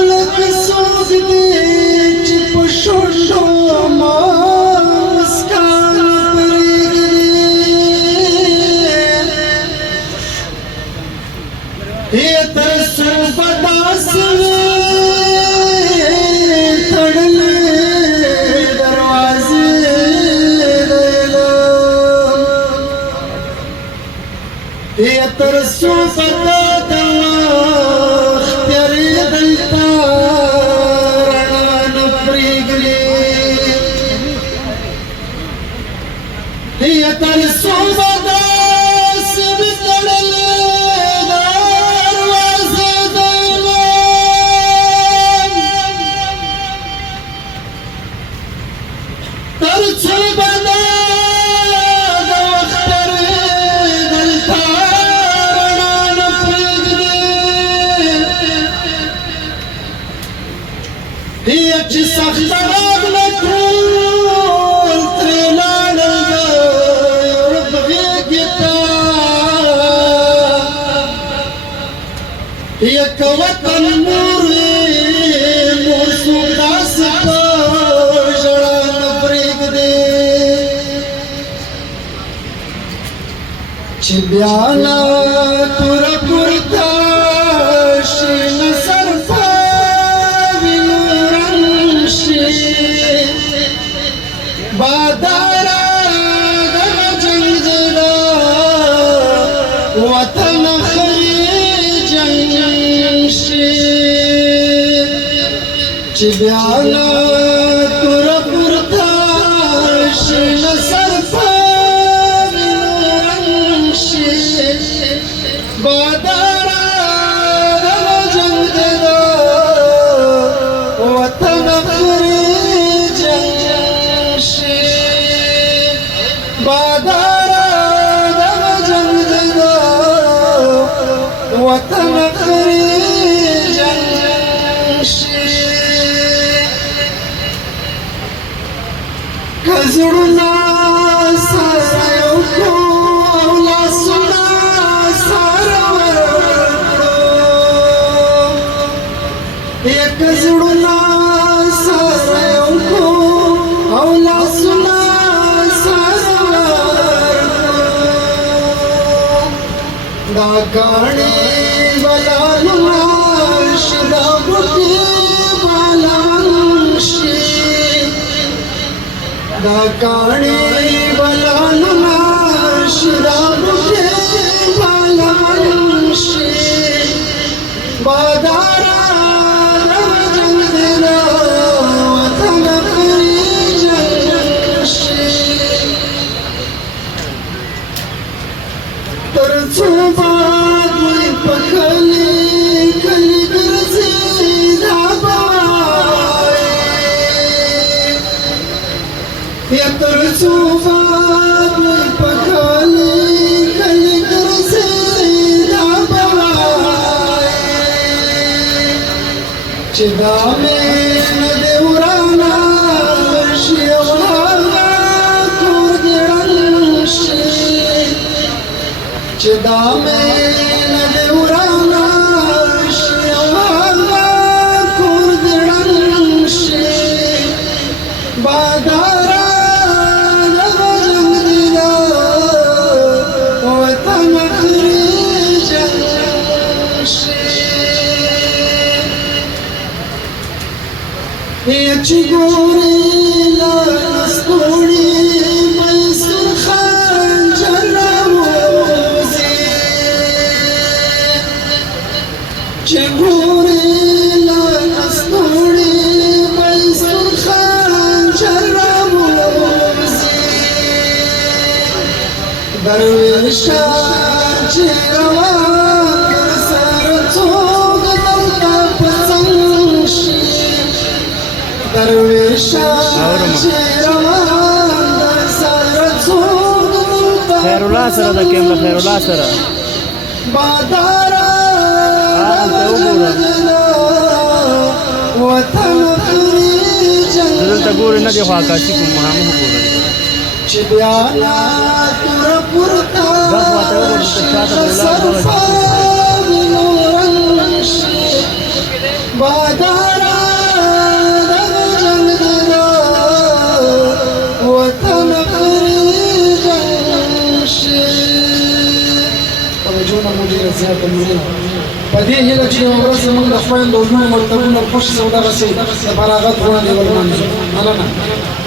خلق څوک دي چې په شونډو مسکان پرېږدي یې تر څو به داسې وي تړلې دروازې د علم یې تر څو به دا د وخت تېرېدل ته رڼا نه پرېږدي یې تر څو به داسې وي تړلې تر څو به د وخت تېرېدل ته رڼا نه پرېږدي یې چې سخته راغله ټول ترې لاړل د رب غېږې ته یې که وطن مور وي مور څوک داسې په چې بیا نه توره پورته شي نه سر په وینو رنګ شي باداره دغه جنګ دی د وطن خرې جنګ شي چې بیا نه توره پورته شي نه سر په بادارا دغه جنګ دی د وطن خرې جنګ شي بادارا دغه جنګ دی د وطن خرې جنګ شي که زړونه سره یو کړو او لاسونه یک زړونه سره یو کړو او لاسونه سره ورکړو دا کاڼي بلالونه شي دا بوټي بالان شي دا کاڼي بلالونه شي دا بوټي بالان شي بادارا تر څو باد وي په کلي کلي ګرځي دا بای یا تر څو باد وي په کلي کلي ګرځي دا بای چې دا مې نه دی ورانه شي او هغه کور دې ړنګ شي چې دا مې نه دی ورانه شي او هغه کور دې ړنګ شي باداره دغه جنګ دی د وطن خرې جنګ شي یې چې ګورې له ستوري میسور خنجر چې ګورې له ستوري میسور خنجر راوځي درویشه چې روان در سره څوک دلته په څنګ شي درویشه چې روان در سره څوک دلته خیرالله سره د کیمره خیرالله سره باداره وطن خرې جنګ دلته ګورې نه دی خو عکاسي کوم هم وګورئ چې بیا توره پورته شي سر په وینو رنګ شي باداره ترجون مدير المدينة پدې هله چې ورځ موږ د خپل دوه مرتبو خوش سودا غسي د فراغت ورانه ولمنځو نه